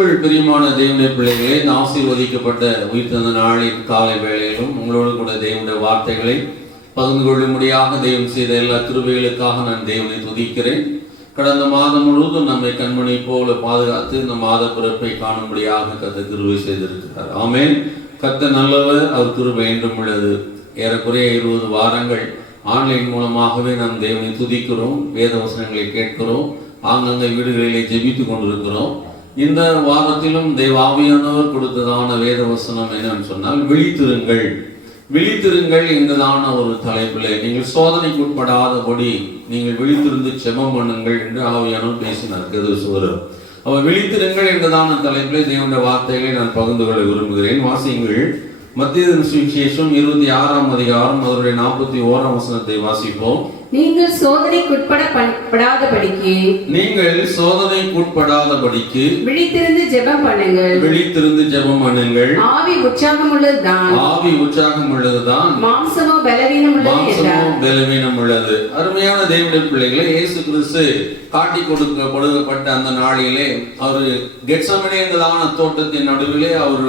கிறிஸ்துவுக்குள் பிரியமான தேவனுடைய பிள்ளைகளே, இந்த ஆசீர்வதிக்கப்பட்ட உயிர்த்தெழுந்த நாளின் காலை வேளையிலும் உங்களோடு கூட தேவனுடைய வார்த்தைகளை பகிர்ந்து கொள்ளும்படியாக தேவன் செய்த எல்லா கிருபைகளுக்காக நான் தேவனை துதிக்கிறேன். கடந்த மாதம் முழுவதும் நம்மை கண்மணி போல பாதுகாத்து இந்த மாத பிறப்பை காணும்படியாக கர்த்தர் கிருபை செய்திருக்கிறார். ஆமென். கர்த்தர் நல்லவர், அவர் கிருபை என்றும் உள்ளது. ஏறக்குறைய 20 வாரங்கள் ஆன்லைன் மூலமாகவே நாம் தேவனை துதிக்கிறோம், வேத வசனங்களை கேட்கிறோம், ஆங்கங்க வீடுகளிலே ஜெபித்து கொண்டிருக்கிறோம். இந்த வாரத்திலும் தேவ ஆவியானவர் கொடுத்ததான வேத வசனம் என்னன்னு சொன்னால், விழித்திருங்கள். விழித்திருங்கள் என்பதான ஒரு தலைப்பிலே நீங்கள் சோதனைக்கு உட்படாதபடி நீங்கள் விழித்திருந்து செபம் பண்ணுங்கள் என்று ஆவியானவர் பேசினார். அவர் விழித்திருங்கள் என்பதான தலைப்பிலே தேவனுடைய வார்த்தைகளை நான் பகிர்ந்து கொள்ள விரும்புகிறேன். வாசியுங்கள். மத்திய சுவிசேஷம் 26ஆம் அதிகாரம் அதனுடைய 41ஆம் வசனத்தை வாசிப்போம். நீங்கள் சோதனைக்குட்படாதபடிக்கு விழித்திருந்து ஜெபம் பண்ணுங்கள். விழித்திருந்து ஜெபம் பண்ணுங்கள். ஆவி உற்சாகம் உள்ளதுதான், மாம்சமோ பலவீனம் உள்ளது. அருமையான தேவனுடைய பிள்ளைகளே, இயேசு கிறிஸ்து காட்டி கொடுக்கப்பட்ட அந்த நாளிலே அவர் கெத்செமனே என்கிறதான தோட்டத்தின் நடுவிலே அவர்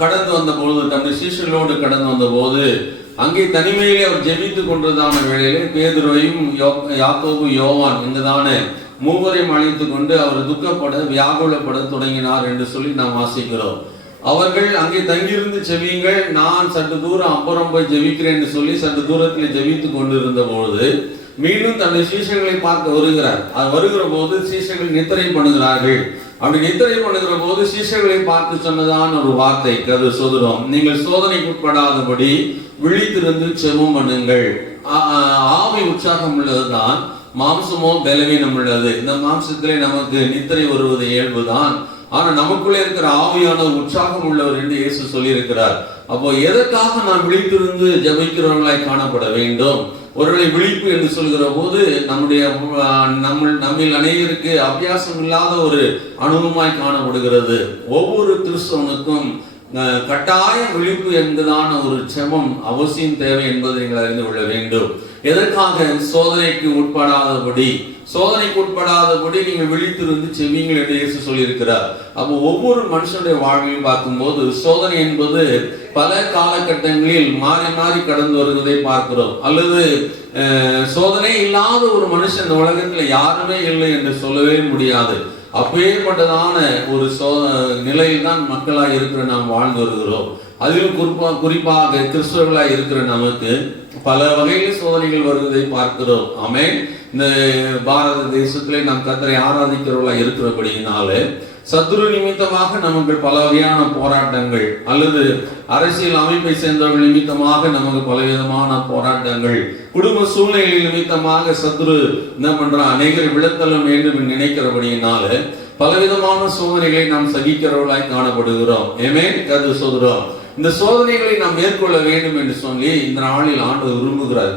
கடந்து வந்த போது, தன்னுடைய சீஷர்களோடு கடந்து வந்த போது, அங்கே தனிமையிலே அவர் ஜெபித்துக் கொண்டதான வேளையிலே பேதுருவையும் யாக்கோபு யோவான் என்கிறதான மூவரையும் அழைத்துக் கொண்டு அவர் துக்கப்பட வியாகுலப்பட தொடங்கினார் என்று சொல்லி நாம் வாசிக்கிறோம். அவர்கள் அங்கே தங்கியிருந்து ஜெபியுங்கள், நான் சற்று தூரம் அப்புறம் போய் ஜெபிக்கிறேன் என்று சொல்லி சற்று தூரத்தில் ஜெபித்துக் கொண்டிருந்த பொழுது மீண்டும் தன்னுடைய சீஷர்களை பார்க்க வருகிறார். அது வருகிற போது சீஷர்கள் நித்திரை பண்ணுகிறார்கள். அப்படி நித்திரை பண்ணுகிற போது சீஷர்களை பார்த்து சொன்னதான ஒரு வார்த்தை சொல்கிறோம், நீங்கள் சோதனைக்கு உட்படாதபடி விழித்திருந்து செபம் பண்ணுங்கள். ஆவி உற்சாகம் உள்ளதுதான், மாம்சமோ பலவீனம் உள்ளது. இந்த மாம்சத்திலே நமக்கு நித்திரை வருவது இயல்புதான், ஆனா நமக்குள்ளே இருக்கிற ஆவியான உற்சாகம் உள்ளவர் என்று இயேசு சொல்லியிருக்கிறார். அப்போ எதற்காக நாம் விழித்திருந்து ஜெபிக்கிறவர்களாய் காணப்பட வேண்டும்? ஒருவேளை விழிப்பு என்று சொல்கிற போது நம்மில் அநேகருக்கு அபியாசம் இல்லாத ஒரு அனுபவமாய் காணப்படுகிறது. ஒவ்வொரு கிறிஸ்தவனுக்கும் கட்டாய விழிப்பு என்பதான ஒரு செபம் அவசியம் தேவை என்பதை நீங்கள் அறிந்து கொள்ள வேண்டும். எதற்காக? சோதனைக்கு உட்படாதபடி நீங்கள் விழித்திருந்து செவியுங்கள் என்று இயேசு சொல்லியிருக்கிறார். அப்போ ஒவ்வொரு மனுஷனுடைய வாழ்வில் பார்க்கும்போது சோதனை என்பது பல காலகட்டங்களில் மாறி மாறி கடந்து வருவதை பார்க்கிறோம். அல்லது சோதனை இல்லாத ஒரு மனுஷன் இந்த உலகத்துல யாருமே இல்லை என்று சொல்லவே முடியாது. அப்பேற்பட்டதான ஒரு நிலையில் தான் மக்களாய் இருக்கிற நாம் வாழ்ந்து வருகிறோம். அதிலும் குறிப்பாக கிறிஸ்தவர்களாய் இருக்கிற நமக்கு பல வகையில் சோதனைகள் வருவதை பார்க்கிறோம். ஆமென். இந்த பாரத தேசத்திலே நாம் கர்த்தரை ஆராதிக்கிறவர்களா இருக்கிறபடியினாலே சத்துரு நிமித்தமாக நமக்கு பல வகையான போராட்டங்கள், அல்லது அரசியல் அமைப்பை சேர்ந்தவர்கள் நிமித்தமாக நமக்கு பலவிதமான போராட்டங்கள், குடும்ப சூழ்நிலை நிமித்தமாக சத்துரு என்ன பண்றான், அநேகர் விழத்தள்ள வேண்டும் நினைக்கிறபடியினால பலவிதமான சோதனைகளை நாம் சகிக்கிறவர்களாய் காணப்படுகிறோம். சொல்கிறோம். இந்த சோதனைகளை நாம் மேற்கொள்ள வேண்டும் என்று சொல்லி இந்த நாளில் ஆண்டவர் விரும்புகிறார்.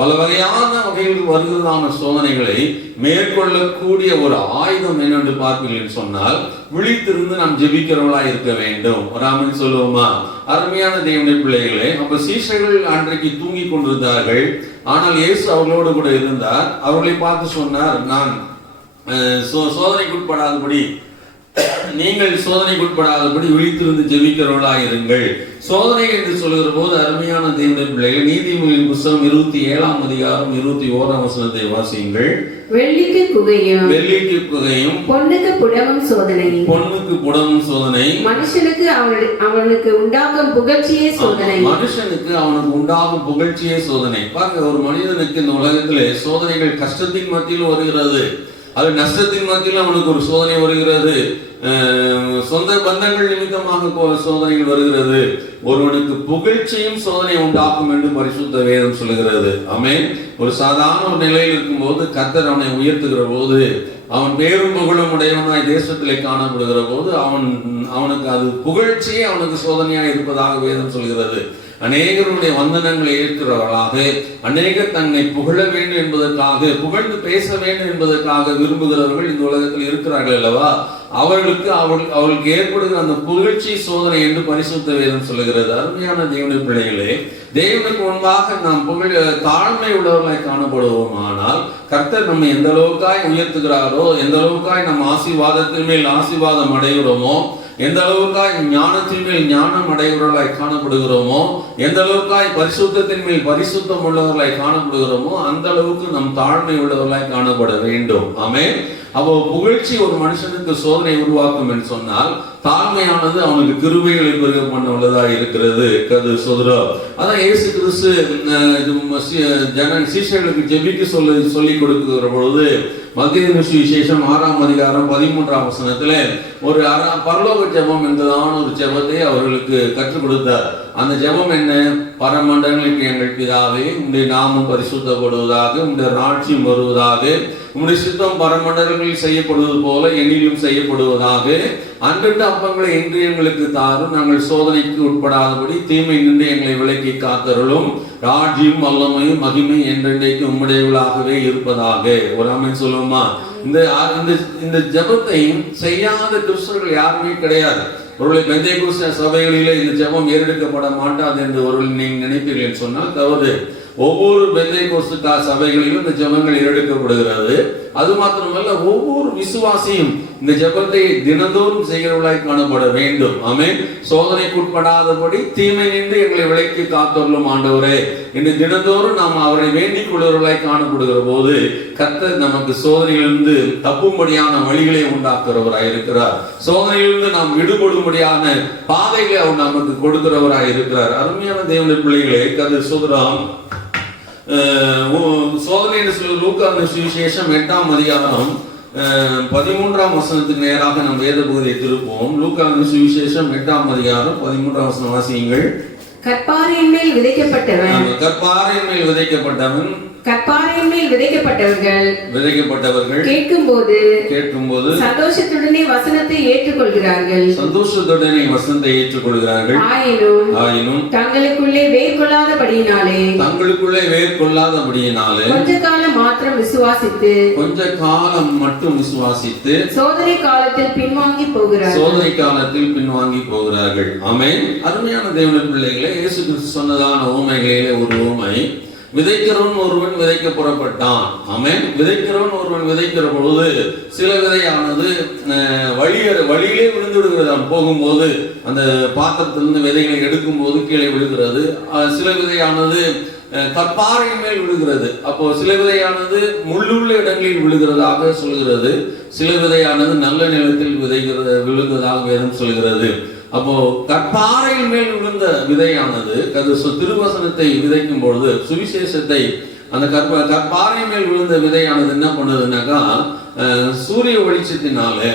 பல வகையான வகையில் வருகிறதான சோதனைகளை மேற்கொள்ளக்கூடிய ஒரு ஆயுதம் என்னென்று பார்ப்பீர்கள் சொன்னால், விழித்திருந்து நாம் ஜெபிக்கிறவர்களாய் இருக்க வேண்டும். ராமன் சொல்லுவோமா? அருமையான தேவனுடைய பிள்ளைகளே, அப்ப சீஷர்கள் அன்றைக்கு தூங்கி கொண்டிருந்தார்கள். ஆனால் இயேசு அவர்களோடு கூட இருந்தார். அவர்களை பார்த்து சொன்னார், நான் நீங்கள் சோதனைக்குட்படாதபடி விழித்திருந்து ஜெபிக்கிறவர்களாய் இருங்கள். சோதனை என்று சொல்கிற போது அருமையான தேவனுடைய பிள்ளைகள், நீதிமொழியின் புத்தகம் 27ஆம் அதிகாரம் 21ஆம் வசனத்தை வாசியுங்கள். வெள்ளிக்கு புகையும் பொன்னுக்கு புடமும் சோதனை, மனுஷனுக்கு அவனுக்கு உண்டாகும் புகழ்ச்சியே சோதனை. பாருங்க, ஒரு மனிதனுக்கு இந்த உலகத்திலே சோதனைகள் கஷ்டத்தின் மத்தியில் வருகிறது, அது நஷ்டத்தின் மத்தியில் அவனுக்கு ஒரு சோதனை வருகிறது, சொந்த பந்தங்கள் நிமித்தமாக சோதனைகள் வருகிறது. ஒருவனுக்கு புகழ்ச்சியும் சோதனை உண்டாகும் என்று பரிசுத்த வேதம் சொல்லுகிறது. ஆமென். ஒரு சாதாரண ஒரு நிலையில் இருக்கும்போது கர்த்தர் அவனை உயர்த்துகிற போது, அவன் பேரும் புகழும் உடையவனாய் தேசத்திலே காணப்படுகிற போது அவனுக்கு அது புகழ்ச்சியே அவனுக்கு சோதனையாக இருப்பதாக வேதம் சொல்கிறது. அநேகருடைய வந்தனங்களை ஏற்கிறவர்களாக, அநேகர் தன்னை புகழ வேண்டும் என்பதற்காக, புகழ்ந்து பேச வேண்டும் என்பதற்காக விரும்புகிறவர்கள் இந்த உலகத்தில் இருக்கிறார்கள் அல்லவா? அவர்களுக்கு ஏற்படுகிற அந்த புகழ்ச்சி சோதனை என்று பரிசுத்த வேதம் சொல்லுகிறது. அருமையான தேவனுடைய பிள்ளைகளே, தேவனுக்கு முன்பாக நாம் தாழ்மை உள்ளவர்களாய் காணப்படுவோம். ஆனால் கர்த்தர் நம்மை எந்த அளவுக்காய் உயர்த்துகிறாரோ, எந்த அளவுக்காய் நம் ஆசீர்வாதத்தின் மேல் ஆசீர்வாதம் அடைகிறோமோ, எந்த அளவுக்காய் ஞானத்தின் மேல் ஞானம் அடைகிறவர்களாய் காணப்படுகிறோமோ, எந்த அளவுக்காய் பரிசுத்தத்தின் மேல் பரிசுத்தம் உள்ளவர்களாய் காணப்படுகிறோமோ, அந்த அளவுக்கு நம் தாழ்மை உள்ளவர்களாய் காணப்பட வேண்டும். ஆமென். அப்போ புகழ்ச்சி ஒரு மனுஷனுக்கு சோதனை உருவாக்கும் என்று சொன்னால், தாழ்மையானது அவனுக்கு கிருபைகளை பெருக பண்ண உள்ளதாக இருக்கிறது. கது சொல்றோம். அதான் இயேசு கிறிஸ்து சீஷர்களுக்கு ஜெபிக்க சொல்லி கொடுக்கிற பொழுது மத்தேயு சுவிசேஷம் 6ஆம் அதிகாரம் 13ஆம் வசனத்துல ஒரு பரலோக ஜெபம் என்பதான ஒரு ஜெபத்தை அவர்களுக்கு கற்றுக் கொடுத்தார். அந்த ஜெபம் என்ன? பரமண்டலங்களுக்கு எங்கள் பிதாவே, உம்முடைய நாமம் பரிசுத்தப்படுவதாக, உம்முடைய ராட்சியம் வருவதாக, உம்முடைய சித்தம் பரமண்டலங்களில் செய்யப்படுவது போல என்னிலும் செய்யப்படுவதாக, அன்றட்டு அப்பங்களை இன்று எங்களுக்கு தாரும், நாங்கள் சோதனைக்கு உட்படாதபடி தீமை நின்று எங்களை விலக்கி காத்தருளும், ராஜ்யம் வல்லமையும் மகிமை என்றென்றைக்கு உம்முடையவளாகவே இருப்பதாக. ஒரு ஆமென் சொல்லுமா? இந்த ஜெபத்தை செய்யாத கிறிஸ்தவர்கள் யாருமே கிடையாது. ஒருவேளை பெந்தேகோஸ்தே சபைகளிலே இந்த ஜெபம் ஏறெடுக்கப்பட மாட்டாது என்று ஒருவேளை நீங்கள் நினைப்பீர்கள் சொன்னால் தவறு. ஒவ்வொரு பெந்தேகோஸ்தே சபைகளிலும் இந்த ஜெபங்கள் ஏறெடுக்கப்படுகிறது. அது மாத்திரமல்ல, ஒவ்வொரு விசுவாசியும் இந்த ஜெபத்தை தினந்தோறும் செய்கிறவர்களாய் காணப்பட வேண்டும். ஆமென். சோதனைக்கு உட்படாதபடி தீமை நின்று எங்களை விலக்கி காத்தருளும் ஆண்டவரே என்று தினந்தோறும் நாம் அவரை வேண்டிக் கொள்வர்களாய் காணப்படுகிற போது கர்த்தர் நமக்கு சோதனையிலிருந்து தப்பும்படியான வழிகளை உண்டாக்குறவராய் இருக்கிறார். சோதனையிலிருந்து நாம் விடுபடும்படியான பாதைகளை அவர் நமக்கு கொடுக்கிறவராய் இருக்கிறார். அருமையான தேவனுடைய பிள்ளைகளே, கர்த்தர் சொல்றார், சோதனை என்று சொல்ல லூக்கா சுவிசேஷம் 8ஆம் அதிகாரம் 13ஆம் வசனத்துக்கு நேராக நம் வேத பகுதியை திருப்போம். லூக்கா சுவிசேஷம் 8ஆம் அதிகாரம் 13ஆம் வசனம் வாசியுங்கள். கற்பாறையின் மேல் விதைக்கப்பட்டவன், கற்பாறையின் மேல் விதைக்கப்பட்டவன், கற்பாறையின் மேல் விதைக்கப்பட்டவர்கள் கேட்கும்போது சந்தோஷத்துடனே வசனத்தை ஏற்றுக்கொள்கிறார்கள். ஆயினும் தங்களுக்குள்ளே வேர் கொள்ளாதபடியினாலே கொஞ்ச காலம் மட்டும் விசுவாசித்து சோதனை காலத்தில் பின்வாங்கி போகிறார்கள். ஆமென். அருமையான தேவனுடைய பிள்ளைகளே, இயேசு கிறிஸ்து சொன்னதான உவமைகளிலே ஒரு உவமை, விதைக்கிறவன் ஒருவன் விதைக்க புறப்பட்டான். ஆமென். விதைக்கிறவன் ஒருவன் விதைக்கிற பொழுது சில விதையானது வழியிலே விழுந்து விடுகிறது. போகும்போது அந்த பாத்திரத்திலிருந்து விதைகளை எடுக்கும் போது கீழே விழுகிறது. சில விதையானது கற்பாறையின் மேல் விழுகிறது. அப்போ சில விதையானது முள்ளுள்ள இடங்களில் விழுகிறதாக சொல்கிறது. சில விதையானது நல்ல நிலத்தில் விழுகிறதாக வேதம் சொல்கிறது. அப்போ கற்பாறையின் மேல் விழுந்த விதையானது திருவசனத்தை விதைக்கும் பொழுது, சுவிசேஷத்தை அந்த கற்பாறை மேல் விழுந்த விதையானது என்ன பண்ணுதுன்னாக்கா, சூரிய வெளிச்சத்தினாலே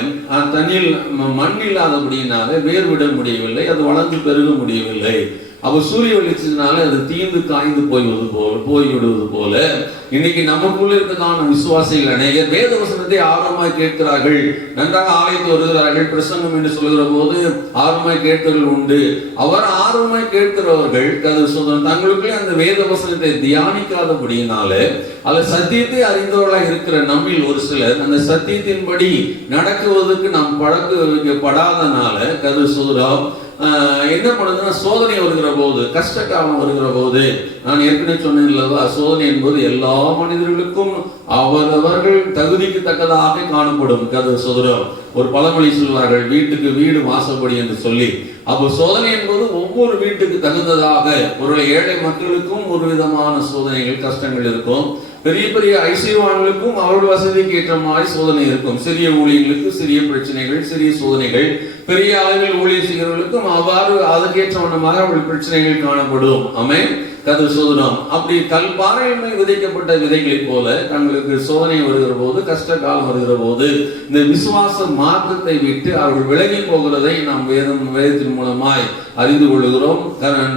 தண்ணியில் மண் இல்லாதபடியினாலே வேர் விட முடியவில்லை, அது வளர்ந்து பெருக முடியவில்லை. அப்ப சூரிய வெளிச்சத்தினால அது தீர்ந்து காய்ந்து போய்விடுவது போல இன்னைக்கு நமக்குள்ள இருக்கதான விசுவாசிகள் அநேகர் வேத வசனத்தை ஆர்வமாய் கேட்கிறார்கள், நன்றாக ஆலயத்து வருகிறார்கள், பிரசங்கம் என்று சொல்கிற போது ஆர்வமாய் கேட்கிறவர்கள் உண்டு. அவர் ஆர்வமாய் கேட்கிறவர்கள் தங்களுக்குள்ளே அந்த வேத வசனத்தை தியானிக்காதபடியினாலே அல்ல சத்தியத்தை அறிந்தவர்களாக இருக்கிற நம்மில் ஒரு சிலர் அந்த சத்தியத்தின்படி நடக்குவதற்கு நாம் பழக்க வைக்கப்படாதனால என்ன பண்ணுதுன்னா, சோதனை வருகிற போது, கஷ்ட காலம் வருகிற போது, நான் ஏற்கனவே சொன்னேன் இல்லவா, சோதனை என்பது எல்லா மனிதர்களுக்கும் அவரவர்கள் தகுதிக்கு தக்கதாக காணப்படும். ஒரு பழமொழி சொல்வார்கள், வீட்டுக்கு வீடு வாசப்படி என்று சொல்லி. அப்போ சோதனை என்பது ஒவ்வொரு வீட்டுக்கு தகுந்ததாக, ஒரு ஏழை மக்களுக்கும் ஒரு விதமான சோதனைகள் கஷ்டங்கள் இருக்கும். பெரிய பெரிய ஐசிவான்களுக்கும் அவருடைய வசதிக்கு ஏற்ற மாதிரி சோதனை இருக்கும். சிறிய ஊழியர்களுக்கு சிறிய பிரச்சனைகள், சிறிய சோதனைகள். பெரிய அளவில் ஊழியர் செய்கிறவர்களுக்கும் அவ்வாறு அதற்கேற்ற வண்ணமாக அவர்கள் பிரச்சனைகள் காணப்படும். ஆமென். சோதனம் அப்படி கல்பாறையில் விதைக்கப்பட்ட விதைகளை போல தங்களுக்கு சோதனை வருகிற போது, கஷ்ட காலம் வருகிற போது இந்த விசுவாச மார்க்கத்தை விட்டு அவர்கள் விலகி போகிறதை நாம் வேதத்தின் மூலமாய் அறிந்து கொள்ளுகிறோம்.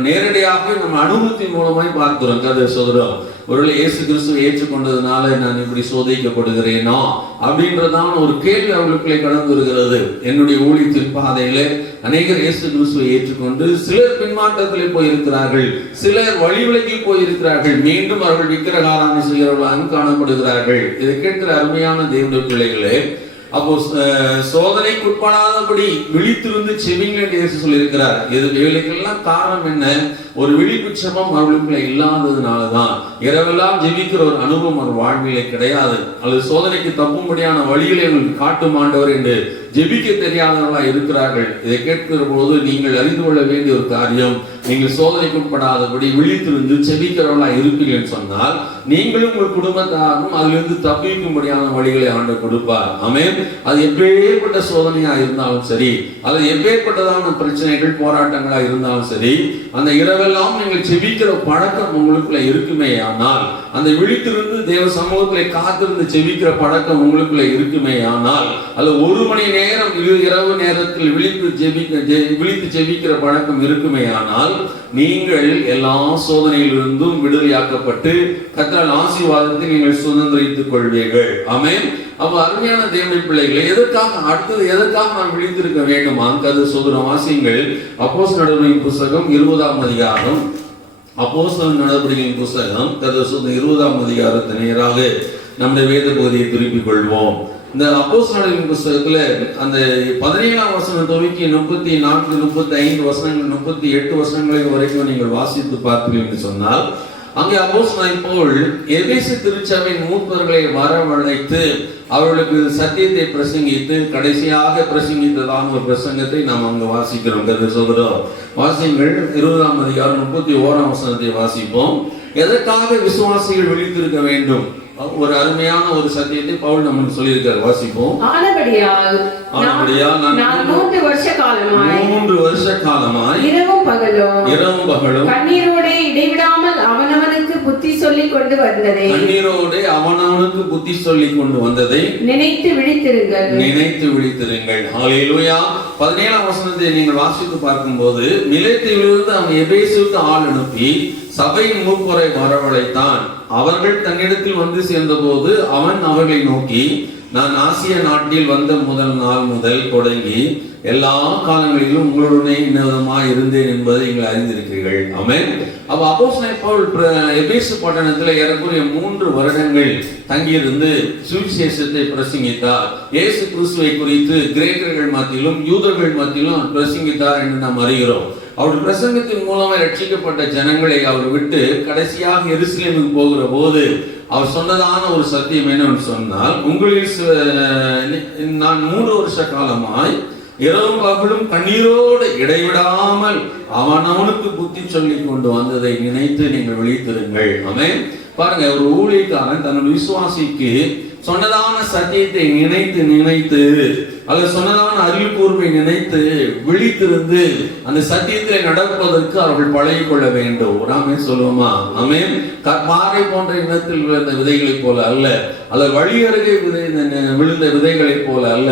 நேரடியாக நம்ம அனுபவத்தின் மூலமாய் பார்க்கிறோம். சோதனம் ஒருவேளை இயேசு கிறிஸ்துவை ஏற்றுக்கொண்டதுனால நான் இப்படி சோதிக்கப்படுகிறேனோ அப்படின்றதான ஒரு கேள்வி அவர்களுக்குள்ளே கடந்து வருகிறது. என்னுடைய ஊழியத்தின் பாதையில அநேகர் இயேசு கிறிஸ்துவை ஏற்றுக்கொண்டு சிலர் பின்மாற்றத்திலே போயிருக்கிறார்கள், சிலர் வழி விலகி போயிருக்கிறார்கள், மீண்டும் அவர்கள் விக்கிரக ஆராதனை செய்கிறவர்களாக காணப்படுகிறார்கள். இதை கேட்கிற அருமையான தேவனுடைய பிள்ளைகளே, அப்போ சோதனைக்கு உட்படாதபடி விழித்திருந்து செவிங்கள் என்று இயேசு சொல்லியிருக்கிறார். இவைகளுக்கெல்லாம் காரணம் என்ன? ஒரு விழிப்பு செபம் அவர்களுக்குள்ள இல்லாததுனாலதான். இரவெல்லாம் ஜெபிக்கிற ஒரு அனுபவம் ஒரு வாழ்விலே கிடையாது. அல்லது சோதனைக்கு தப்பும்படியான வழிகளை அவங்களுக்கு காட்டும் ஆண்டவர் என்று ஜெபிக்க தெரியாதவர்களா இருக்கிறார்கள். இதை கேட்கிற போது நீங்கள் அறிந்து கொள்ள வேண்டிய ஒரு காரியம், நீங்கள் சோதனைக்கு உட்படாதபடி விழித்திருந்து செபிக்கிறவர்களா இருப்பீர்கள் சொன்னால் நீங்களும் உங்கள் குடும்பத்தாரும் அதிலிருந்து தப்பிக்கும்படியான வழிகளை ஆண்டவர் கொடுப்பார். ஆமென். அது எப்பேற்பட்ட சோதனையா இருந்தாலும் சரி, அல்லது எப்பேற்பட்டதான பிரச்சனைகள் போராட்டங்களா இருந்தாலும் சரி, அந்த இரவெல்லாம் நீங்கள் செபிக்கிற பழக்கம் உங்களுக்குள்ள இருக்குமே ஆனால், அந்த விழித்திருந்து தேவ சமூகத்திலே காத்திருந்து செபிக்கிற பழக்கம் உங்களுக்குள்ள இருக்குமே ஆனால், அல்லது 1 மணி நேரம் இரவு நேரத்தில் விழித்து செபிக்கிற பழக்கம் இருக்குமே ஆனால், நீங்கள் எல்லா சோதனையிலிருந்தும் விடுதலையாக்கப்பட்டு கர்த்தரால் ஆசீர்வாதத்தை நீங்கள் சுதந்திரித்துக் கொள்வீர்கள். ஆமென். அப்ப அருமையான தேவனுடைய பிள்ளைகளை, எதற்காக நாம் விழித்திருக்க வேண்டுமா? அது சொல்கிற வாசியங்கள் அப்போஸ்தலர் நடவடிக்கையின் புஸ்தகம் 20ஆம் அதிகாரம். அப்போஸ்தலர் நடவடிக்கையின் புஸ்தகம் 20ஆம் அதிகாரத்தை நேராக நம்முடைய வேத பகுதியை திருப்பிக் கொள்வோம். இந்த அப்போஸ்தலர் புஸ்தகத்துல அந்த 17ஆம் வசனம் துவக்கி 34, 35 வசனங்கள், 38 வசனங்களை வரைக்கும் நீங்கள் வாசித்து பார்ப்பீர்கள் என்று சொன்னால், அங்கே அப்போஸ்தலன் பவுல் எபேசு திருச்சபையின் மூப்பர்களை வரவழைத்து அவர்களுக்கு சத்தியத்தை பிரசங்கித்து கடைசியாக பிரசங்கித்ததான ஒரு பிரசங்கத்தை நாம் அங்கு வாசிக்கிறோம். சொல்கிறோம். வாசியங்கள் 20ஆம் அதிகாரம் 31ஆம் வசனத்தை வாசிப்போம். எதற்காக விசுவாசிகள் விழித்திருக்க வேண்டும்? ஒரு அருமையான ஒரு சத்தியத்தை பவுல் நமக்கு சொல்லியிருக்கார். வாசிப்போம். ஆனபடியால் நான் 3 வருஷ காலமாய் இரவும் பகலும் கண்ணீரோடு இடைவிடாமல் அவனவனுக்கு புத்தி சொல்லிக் கொண்டு வந்ததை நினைத்து விழித்திருங்கள். ஹல்லேலூயா. 17ஆம் வசனத்தை நீங்கள் வாசித்து பார்க்கும்போது, மிலேத்திலிருந்து அவன் எபேசுவுக்கு ஆள் அனுப்பி சபையின் மூப்பரை வரவழைத்தான். அவர்கள் தன்னிடத்தில் வந்து சேர்ந்தபோது அவன் அவர்களை நோக்கி, நான் ஆசிய நாட்டில் வந்த முதல் நாள் முதல் தொடங்கி எல்லா காலங்களிலும் உங்களுடனே இன்னவிதமாய் இருந்தேன் என்பதை நீங்கள் அறிந்திருக்கிறீர்கள். ஆமென். அப்ப அப்போஸ்தலன் பவுல் எபேசு பட்டணத்தில் ஏறக்குறைய 3 வருடங்கள் தங்கியிருந்து சுவிசேஷத்தை பிரசங்கித்தார். இயேசு கிறிஸ்துவை குறித்து கிரேக்கர்கள் மத்தியிலும் யூதர்கள் மத்தியிலும் பிரசங்கித்தார் என்று நாம் அறிகிறோம். அவர் பிரசங்கத்தின் மூலமாக ரட்சிக்கப்பட்ட ஜனங்களை அவர் விட்டு கடைசியாக எருசலேமுக்கு போகிற போது அவர் சொன்னதான ஒரு சத்தியம் என்னன்னு சொன்னால், உங்களில் நான் 3 வருஷ காலமாய் இரவும் பகலும் கண்ணீரோடு இடைவிடாமல் அவனவனுக்கு புத்தி சொல்லி கொண்டு வந்ததை நினைத்து நீங்கள் விழித்திருங்கள். ஆமென். பாருங்க, ஒரு ஊழியக்காரன் தன்னுடைய விசுவாசிக்கு சொன்னதான சத்தியத்தை நினைத்து அல்லது சொன்னதான அறிவுக்கூர்வை நினைத்து விழித்திருந்து அந்த சத்தியத்திலே நடப்பதற்கு அவர்கள் பழகிக் கொள்ள வேண்டும். ஆமென் சொல்லுவோமா? ஆமென். பாறை போன்ற இனத்தில் விழுந்த விதைகளைப் போல அல்ல, அல்லது வழி அருகே விழுந்த விதைகளைப் போல அல்ல,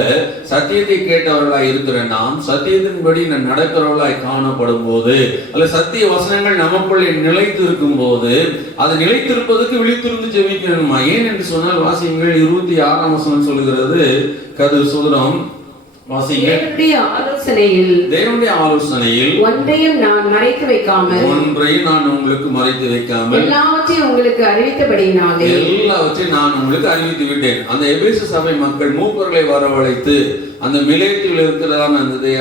சத்தியத்தை கேட்டவர்களாய் இருக்கிற நாம் சத்தியத்தின்படி நடக்கிறவர்களாய் காணப்படும் போது, அல்ல சத்திய வசனங்கள் நமக்குள்ளே நிலைத்து இருக்கும் போது, அது நிலைத்திருப்பதற்கு விழித்திருந்து ஜெபிக்கணுமா? ஏன் என்று சொன்னால் வாசியங்கள் 26ஆம் வசனம் சொல்லுகிறது. கதுசுரம் தேவனுடைய ஆலோசனையில் ஒன்றையும் நான் உங்களுக்கு மறைத்து வைக்காமல் எல்லாவற்றையும் உங்களுக்கு அறிவித்து விட்டேன். அந்த எபேசு சபை மக்கள் மூப்பர்களை வரவழைத்து அந்த மிலேத்தில் இருக்கிறதான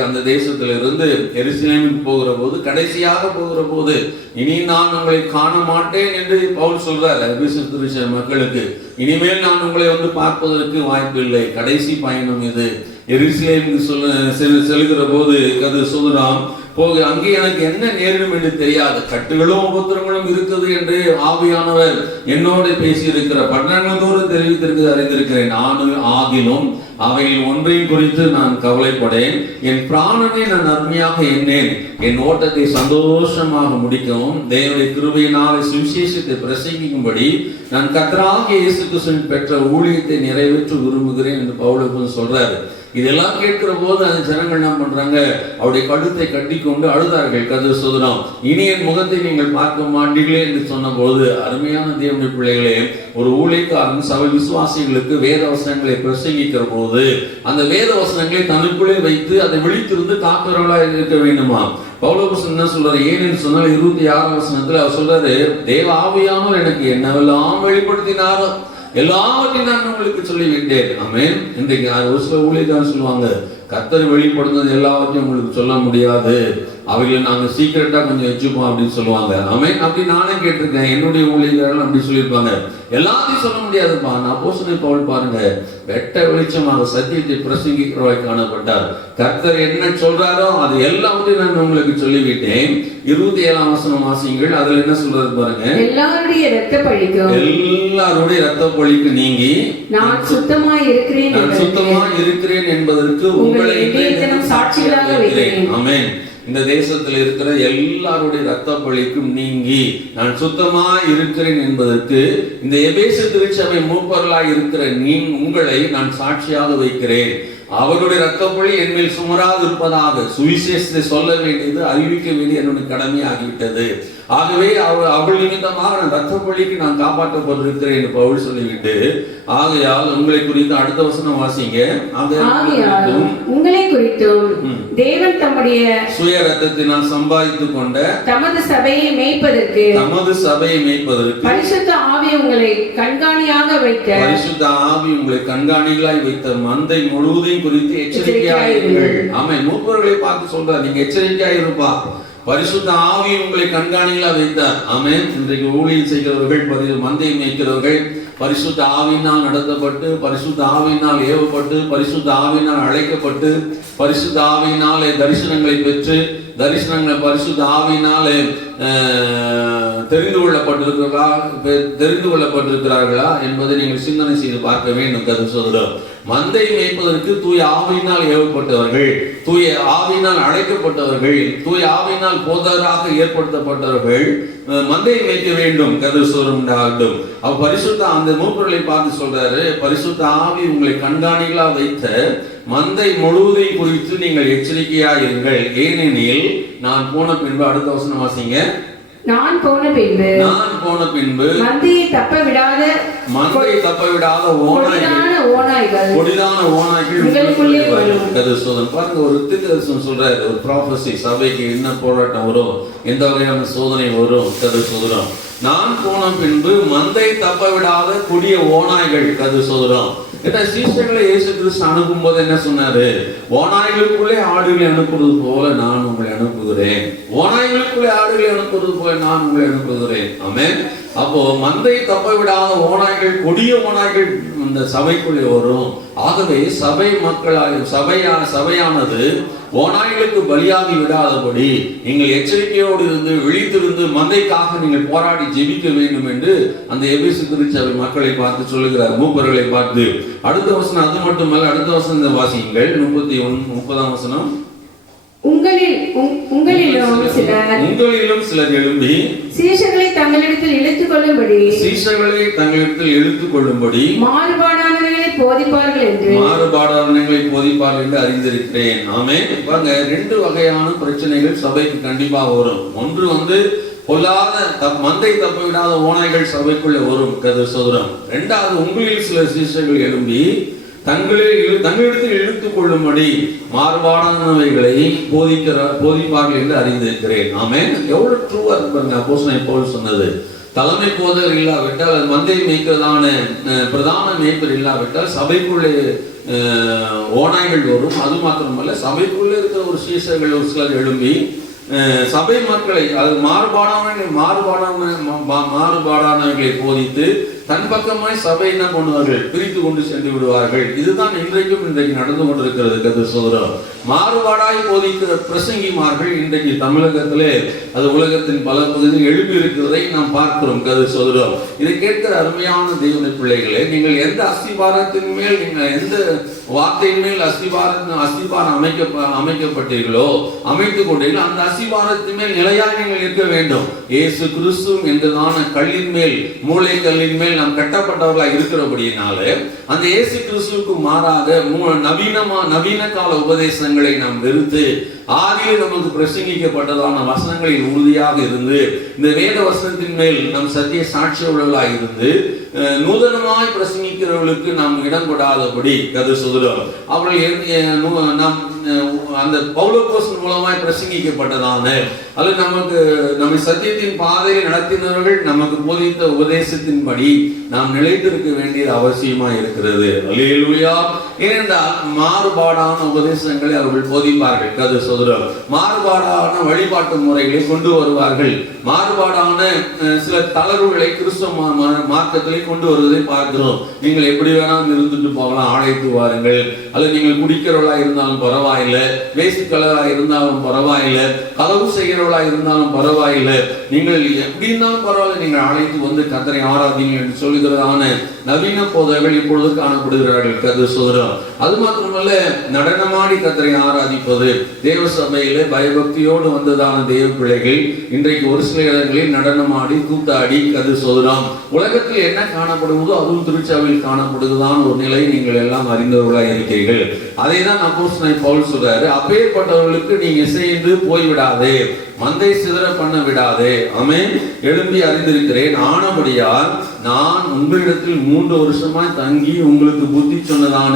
அந்த தேசத்திலிருந்து எருசலேமுக்கு போகிற போது, கடைசியாக போகிற போது, இனி நான் உங்களை காண மாட்டேன் என்று பவுல் சொல்றார் எபேசு திருச்சபை மக்களுக்கு. இனிமேல் நான் உங்களை வந்து பார்ப்பதற்கு வாய்ப்பு இல்லை, கடைசி பயணம் இது. எருசலேமுக்கு செல்கிற போது கது சொல்றான், போக அங்கே எனக்கு என்ன நேரிடும் என்று தெரியாது, கட்டுகளும் உபத்திரங்களும் இருக்குது என்று ஆவியானவர் என்னோட பேசி இருக்கிற பட்டணங்கள் தூரம் தெரிவித்திருக்கு அறிந்திருக்கிறேன். ஆகிலும் அவையில் ஒன்றையும் குறித்து நான் கவலைப்படேன். என் பிராணனை நான் அருமையாக எண்ணேன், என் ஓட்டத்தை சந்தோஷமாக முடிக்கவும் தேவனுடைய கிருபையினாலே சுவிசேஷத்தை பிரசங்கிக்கும்படி நான் கர்த்தராகிய இயேசு கிறிஸ்துவின் பெற்ற ஊழியத்தை நிறைவேற்ற விரும்புகிறேன் என்று பவுல் சொல்றாரு. இதெல்லாம் கேட்கிற போது அந்த ஜனங்கள் என்ன பண்றாங்க, அவருடைய கழுத்தை கட்டி கொண்டு அழுதார்கள். கர்த்தர் ஸ்தோத்திரம். இனி என் முகத்தை நீங்கள் பார்க்க மாட்டீர்களே என்று சொன்ன போது, அருமையான தேவனுடைய பிள்ளைகளே, ஒரு ஊழியக்காரன் சபை விசுவாசிகளுக்கு வேத வசனங்களை பிரசங்கிக்கிற போது அந்த வேத வசனங்களை தனக்குள்ளே வைத்து அதை விழித்திருந்து காக்கிறவர்களாக இருக்க வேண்டுமா? பவுலோஸ் என்ன சொல்றாரு, ஏன்னு சொன்னால் 26 வசனத்துல அவர் சொல்றாரு, தேவ ஆவியானவர் எனக்கு என்னவெல்லாம் வெளிப்படுத்தினாரோ எல்லாவற்றையும் நான் உங்களுக்கு சொல்லிவிட்டேன். ஆமென். இன்றைக்கு ஒரு சில ஊழியக்காரர் சொல்லுவாங்க, கர்த்தர் வெளிப்படுத்துறது எல்லாவற்றையும் உங்களுக்கு சொல்ல முடியாது, அவைகளை நாங்க சீக்கிரட்டா கொஞ்சம் வச்சுப்போம் அப்படின்னு சொல்லுவாங்க. ஆமென். அப்படி நானே கேட்டிருக்கேன், என்னுடைய ஊழியர்கள் அப்படி சொல்லியிருப்பாங்க. எல்லாத்தையும் சொல்ல முடியாதுப்பா. நான் அப்போஸ்தலன் பவுல் பாருங்க, வெட்ட வெளிச்சமாக சத்தியத்தை பிரசங்கிக்கிறவராய் காணப்பட்டார். கர்த்தர் என்ன சொல்றாரோ அது எல்லாத்தையும் நான் உங்களுக்கு சொல்லிவிட்டேன். 27 வசனம் வாசிங்கள். அதுல என்ன சொல்றது பாருங்க, எல்லாருடைய இரத்த பழிக்கும், எல்லாருடைய இரத்த பழிக்கு நீங்கி நான் சுத்தமாய் இருக்கிறேன் என்பதற்கு உங்களை சாட்சிகளாக வைக்கிறேன். ஆமென். இந்த தேசத்தில் இருக்கிற எல்லாருடைய இரத்த பழிக்கும் நீங்கி நான் சுத்தமா இருக்கிறேன் என்பதற்கு இந்த எபேசு திருச்சபை மூப்பர்களாய் இருக்கிற உங்களை நான் சாட்சியாக வைக்கிறேன். அவருடைய இரத்தப்பழி என்மேல் சுமராது இருப்பதாக சுவிசேஷத்தை சொல்ல வேண்டியது, அறிவிக்க வேண்டியது என்னுடைய கடமையாகிவிட்டது. ஆகவே அவள் நிமித்தமாக நான் இரத்தப்பழிக்கு நான் காப்பாற்றப்பட்டிருக்கிறேன் என்று பவுல் சொல்லிவிட்டு, ஆகையால் உங்களை குறித்து அடுத்த வசனம் வாசிங்க. உங்களை குறித்தும் தேவன் தம்முடைய சுய ரத்தத்தினால் சம்பாதித்துக் கொண்ட தமது சபையை மேய்ப்பதற்கு பரிசுத்த ஆவி உங்களை கண்காணியாக வைத்த கண்காணிகளாய் வைத்த மந்தை முழுவதையும் குறித்து எச்சரிக்கையாயிருங்கள். ஆமென். மூப்பர்களை பார்த்து சொல்றார், நீங்க எச்சரிக்கையாயிருப்பா. பரிசுத்த ஆவி உங்களை கண்காணிகளா வைத்தார். ஆமென். இன்றைக்கு ஊழியம் செய்கிறவர்கள், மந்தையை மேய்க்கிறவர்கள் பரிசுத்த ஆவியினால் நடத்தப்பட்டு, பரிசுத்த ஆவியினால் ஏவப்பட்டு, பரிசுத்த ஆவியினால் அழைக்கப்பட்டு, பரிசுத்த ஆவியினாலே தரிசனங்களை பெற்று, தரிசனங்களை பரிசுத்த ஆவியினாலே தெரிந்து கொள்ளப்பட்டிருக்கிறார்களா என்பதை நீங்கள் சிந்தனை செய்து பார்க்க வேண்டும். கர்த்தர் சொல்கிறார், மந்தை மேய்ப்பதற்கு தூய ஆவியினால் ஏவப்பட்டவர்கள், தூய ஆவியினால் அழைக்கப்பட்டவர்கள், தூய ஆவியினால் போதராக ஏற்படுத்தப்பட்டவர்கள் மந்தையை மேய்க்க வேண்டும். கர்த்தர் சொல்லும். அவ் பரிசுத்த அந்த மூப்பர்களை பார்த்து சொல்றாரு, பரிசுத்த ஆவி உங்களை கண்காணிகளா வைத்த மந்தை முழுவதை குறித்து நீங்கள் எச்சரிக்கையா இருங்கள். ஏனெனில் நான் போன பின்பு, அடுத்த வசனம் வாசிங்க, நான் போன பின்பு மந்தையை தப்ப விடாத கொடிதான ஓநாய்கள் உங்களுக்குள்ளே வரும். பாருங்க, ஒரு தீர்க்கதரிசனம் சொல்றாரு, ஒரு ப்ராபசி, சபைக்கு என்ன போராட்டம் வரும், எந்த வகையான சோதனை வரும். கர்த்தர் சொல்றான், நான் போன பின்பு மந்தை தப்ப விடாத கொடிய ஓநாய்கள். கர்த்தர் சொல்றான். சீசர்களை இயேசு கிறிஸ்து அனுப்பும் போது என்ன சொன்னாரு, ஓநாய்களுக்குள்ளே ஆடுகளை அனுப்புறது போல நான் உங்களை அனுப்புகிறேன். ஓநாய்களுக்குள்ளே ஆடுகளை அனுப்புறது போல நான் உங்களை அனுப்புகிறேன். ஆமென். அப்போ மந்தை தப்ப விடாத ஓநாய்கள், கொடிய ஓநாய்கள் இந்த சபைக்குள்ளே வரும். ஆகவே சபை சபையானது ஓநாய்களுக்கு பலியாகி விடாதபடி நீங்கள் எச்சரிக்கையோடு இருந்து விழித்திருந்து மந்தைக்காக நீங்கள் போராடி ஜெபிக்க வேண்டும் என்று அந்த எபேசு திருச்சபை மக்களை பார்த்து சொல்லுகிறார், மூப்பர்களை பார்த்து. அடுத்த வசனம் அது மட்டுமல்ல, அடுத்த வசனம் வாசியுங்கள். 30 வசனம். உங்களிலும் சிலர் எழும்பி சீஷர்களை தங்களிடத்தில் இழுத்துக் கொள்ளும்படி மாறுபாடானவைகளை போதிப்பார்கள் என்று அறிந்திருக்கிறேன். ஆமென். பாருங்க, 2 வகையான பிரச்சனைகள் சபைக்கு கண்டிப்பா வரும். ஒன்று பொல்லாத மந்தை தப்ப விடாத ஓநாய்கள் சபைக்குள்ளே வரும். கர்த்தர் சொல்றார். 2வது, உங்களில் சில சீஷர்கள் எழும்பி தங்களிடத்தில் இழுத்துக் கொள்ளும்படி மாறுபாடானவைகளை போதிப்பார்கள் என்று அறிந்திருக்கிறேன். ஆமென். எவ்வளவு ட்ரூவா இருப்பாங்க. அப்போஸ்தலன் பவுல் சொன்னது, தலைமை போதகர் இல்லாவிட்டால், மந்தை மேய்க்கிறதான பிரதான மேய்ப்பர் இல்லாவிட்டால் சபைக்குள்ளே ஓநாய்கள் வரும். அது மாத்திரமல்ல, சபைக்குள்ளே இருக்கிற ஒரு சீஷர்கள் ஒரு சிலர் எழும்பி சபை மக்களை, அது மாறுபாடானவர்களை போதித்து தன் பக்கமாய் சபை என்ன பண்ணுவார்கள், பிரித்து கொண்டு சென்று விடுவார்கள். இதுதான் இன்றைக்கு நடந்து கொண்டிருக்கிறது. கர்த்தர் சொல்றார், மாறுபாடாய் போதிக்கிற பிரசங்கிமார்கள் இன்றைக்கு தமிழகத்திலே, அது உலகத்தின் பல பகுதியில் எழுப்பி இருக்கிறதை நாம் பார்க்கிறோம். கர்த்தர் சொல்றார். இதை கேட்கிற அருமையான தேவனுடைய பிள்ளைகளே, நீங்கள் எந்த அஸ்திபாரத்தின் மேல், நீங்கள் எந்த வார்த்தையின் மேல் அஸ்திபாரம் அமைக்கப்பட்டீர்களோ, அமைத்துக் கொண்டீர்களோ, அந்த அஸ்திபாரத்தின் மேல் நிலையாக நீங்கள் இருக்க வேண்டும். இயேசு கிறிஸ்து என்றதான கல்லின் மேல், மூளை கல்லின் மேல் மேல் நாம் கட்டப்பட்டவர்களாக இருக்கிறபடியினாலே அந்த இயேசு கிறிஸ்துவுக்கு மாறாக நவீன கால உபதேசங்களை நாம் வெறுத்து ஆதியில் நமக்கு பிரசங்கிக்கப்பட்டதான வசனங்களில் உறுதியாக இருந்து இந்த வேத வசனத்தின் மேல் நம் சத்திய சாட்சிய உள்ளவர்களாக இருந்து நூதனமாய் பிரசங்கிக்கிறவர்களுக்கு நாம் இடம் கொடாதபடி கதை சொல்கிறோம். அவர்கள் நாம் அந்த பவுலோபோஸ்தலன் மூலமாய் பிரசங்கிக்கப்பட்டதான அல்லது நம்மை சத்தியத்தின் பாதையில் நடத்தினவர்கள் நமக்கு போதித்த உபதேசத்தின்படி நாம் நிலைத்திருக்க வேண்டியது அவசியமா இருக்கிறது. அல்லேலூயா. ஏனென்றால் மாறுபாடான உபதேசங்களை அவர்கள் போதிப்பார்கள். கதை சொல்கிறோம். மாறுபாடான வழிபாட்டு முறைகளை கொண்டு வருவார்கள். மாறுபாடான சில தளர்வுகளை கிறிஸ்தவ மார்க்கத்திலே கொண்டு வருவதை பார்க்கிறோம். நீங்கள் எப்படி வேணாலும் இருந்துட்டு போகலாம், அழைத்து வாருங்கள். அல்லது நீங்கள் குடிக்கிறவர்களா இருந்தாலும் பரவாயில்லை, வேசிக்கலராக இருந்தாலும் பரவாயில்லை, களவு செய்கிறவர்களா இருந்தாலும் பரவாயில்லை, நீங்கள் எப்படி இருந்தாலும் பரவாயில்லை, நீங்கள் அழைத்து வந்து கர்த்தரை ஆராதிங்கள் என்று சொல்லுகிறதான நவீன போதகர்கள் இப்பொழுது காணப்படுகிறார்கள். கர்த்தர் சொல்கிறோம். அது மாத்திரமல்ல, நடனமாடி கர்த்தரை ஆராதிப்பது தேவ சபையிலே பயபக்தியோடு வந்ததான தேவ பிள்ளைகள் இன்றைக்கு ஒரு சில இடங்களில் நடனமாடி கூத்தாடி கர்த்தர் சொல்கிறோம். உலகத்தில் என்ன காணப்படுவதோ அதுவும் திருச்சபையில் காணப்படுவதான ஒரு நிலை நீங்கள் எல்லாம் அறிந்தவர்களாக இருக்கிறீர்கள். அதை தான் அப்போஸ்தலன் பவுல் சொல்றாரு. அப்பேற்பட்டவர்களுக்கு நீங்க இசைந்து போய்விடாதே, மந்தை சிதற பண்ண விடாதே. ஆமென். எழும்பி அறிந்திருக்கிறேன், ஆனபடியால் நான் உங்களிடத்தில் 3 வருஷமாய் தங்கி உங்களுக்கு புத்தி சொன்னதான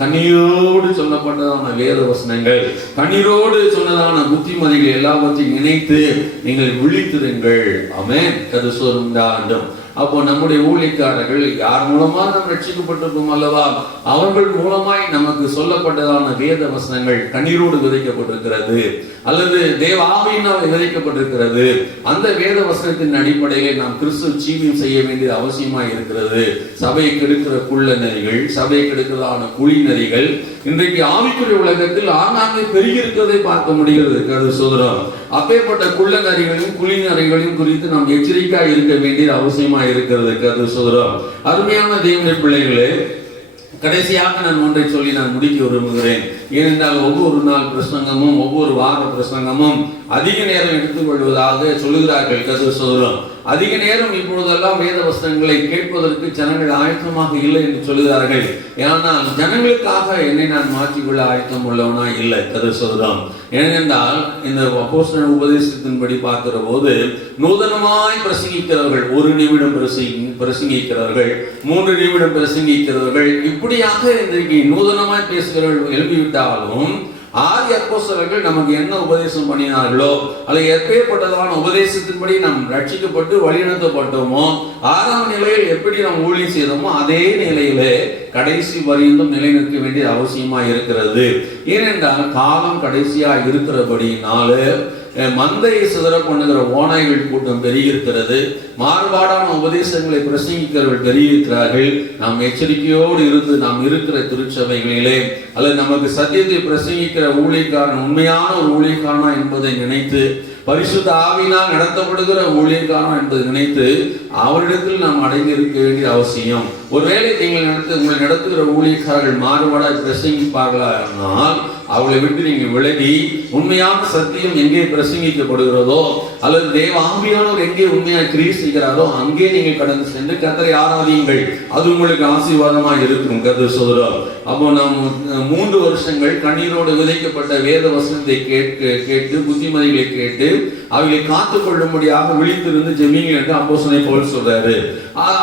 கண்ணீரோடு சொல்லப்பட்டதான வேத வசனங்கள், கண்ணீரோடு சொன்னதான புத்திமதிகள் எல்லாவற்றையும் நினைத்து நீங்கள் விழித்திருங்கள். ஆமென். கது சொல்லும். அப்போ நம்முடைய ஊழியக்காரர்கள் யார் மூலமா நாம் ரட்சிக்கப்பட்டிருப்போம் அல்லவா, அவர்கள் மூலமாய் நமக்கு சொல்லப்பட்டதான வேத வசனங்கள் கண்ணீரோடு விதைக்கப்பட்டிருக்கிறது அல்லது தேவ ஆவியினால் விதைக்கப்பட்டிருக்கிறது. அந்த வேத வசனத்தின் அடிப்படையிலே நாம் கிறிஸ்துவ ஜீவியம் செய்ய வேண்டியது அவசியமாய் இருக்கிறது. சபையை கெடுக்கிற குள்ள நெறிகள், சபையை கெடுக்கிறதான குழி நெறிகள் இன்றைக்கு ஆவிக்குரிய உலகத்தில் ஆங்காங்கே பெருகி இருக்கிறதை பார்க்க முடிகிறது. அது சொல்றோம். அப்பேற்பட்ட குள்ள நரிகளையும் குழி நரிகளையும் குறித்து நாம் எச்சரிக்கையாக இருக்க வேண்டியது அவசியமா இருக்கிறது. அது சொல்றோம். அருமையான தேவனுடைய பிள்ளைகளே, கடைசியாக நான் ஒன்றை சொல்லி நான் முடிக்க விரும்புகிறேன். ஏனென்றால் ஒவ்வொரு நாள் பிரசங்கமும் ஒவ்வொரு வார பிரசங்கமும் அதிக நேரம் எடுத்துக்கொள்வதாக சொல்லுகிறார்கள். கது சொல்றோம். அதிக நேரம் இப்பொழுதெல்லாம் வேத வசனங்களை கேட்பதற்கு ஜனங்கள் ஆயத்தமாக இல்லை என்று சொல்லுகிறார்கள். ஆனால் ஜனங்களுக்காக என்னை நான் மாற்றிக்கொள்ள ஆயத்தம் உள்ளவனா இல்லை. கது சொல்றோம். ஏனென்றால் இந்த அப்போஸ்தலர் உபதேசத்தின்படி பார்க்கிற போது நூதனமாய் பிரசங்கிக்கிறவர்கள், 1 நிமிடம் பிரசங்கிக்கிறவர்கள், 3 நிமிடம் பிரசங்கிக்கிறவர்கள், இப்படியாக இன்றைக்கு நூதனமாய் பேசுகிறவர்கள் எழுப்பிவிட்டாலும் ஆதி அப்போஸ்தலர்கள் நமக்கு என்ன உபதேசம் பண்ணினார்களோ அல்லது எப்பேற்பட்டதான உபதேசத்தின்படி நாம் ரட்சிக்கப்பட்டு வழிநடத்தப்பட்டோமோ, 6ஆம் நிலையில் எப்படி நாம் ஊழியம் செய்தோமோ அதே நிலையிலே கடைசி வரையிலும் நிலைநிற்க வேண்டிய அவசியமா இருக்கிறது. ஏனென்றால் காலம் கடைசியா இருக்கிறபடினால மந்தையை சிதற பண்ணுகிற ஓநாய்கள் கூட்டம் பெருகியிருக்கிறது. மாறுபாடான உபதேசங்களை பிரசங்கிக்கிறவர்கள் பெருகியிருக்கிறார்கள். நாம் எச்சரிக்கையோடு இருந்து நாம் இருக்கிற திருச்சபைகளிலே அல்லது நமக்கு சத்தியத்தை பிரசங்கிக்கிற ஊழியக்காரன் உண்மையான ஒரு ஊழியக்காரனா என்பதை நினைத்து, பரிசுத்த ஆவியினால் நடத்தப்படுகிற ஊழியக்காரன் என்பதை நினைத்து அவரிடத்தில் நாம் அடைந்து இருக்க வேண்டிய அவசியம். ஒருவேளை உங்களை நடத்துகிற ஊழியக்காரர்கள் மாறுபாடாய் பிரசங்கிப்பார்களா ஆனால் அவளை விட்டு நீங்கள் விலகி உண்மையான சத்தியம் எங்கே பிரசங்கிக்கப்படுகிறதோ அல்லது தேவ ஆவியானவர் எங்கே உண்மையாக கிரியை செய்கிறாரோ அங்கே நீங்கள் கடந்து சென்று கர்த்தரை ஆராதியுங்கள். அது உங்களுக்கு ஆசீர்வாதமாக இருக்கும். கர்த்தர் சொல்றார். அப்போ நாம் 3 வருஷங்கள் கண்ணீரோடு விதைக்கப்பட்ட வேத வசனத்தை கேட்டு புத்திமதிகளை கேட்டு அவைகளை காத்துக் கொள்ளும்படியாக விழித்திருந்து ஜெபிங்க என்று அப்போஸ்தலன் பவுல் சொல்றாரு.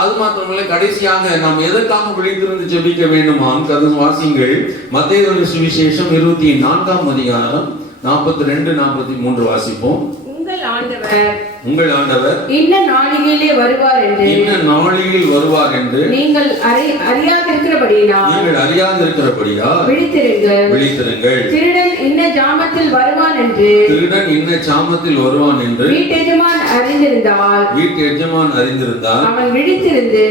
அது மாத்திரமல்ல, கடைசியாக நாம் எதற்காக விழித்திருந்து ஜெபிக்க வேண்டுமாம்? கர்த்தர் வாசிங்கள். மத்தேயு சுவிசேஷம் 24ஆம் அதிகாரம் 42-43 வாசிப்போம். உங்கள் ஆண்டவர் இன்ன நாளிலே வருவார் என்று நீங்கள் அறியாதிருக்கிறபடியால் விழித்திருங்கள். திருடன் இன்ன ஜாமத்தில் வருவான் என்று வீட்டெஜமான் அறிந்திருந்தால் அவன் விழித்திருந்து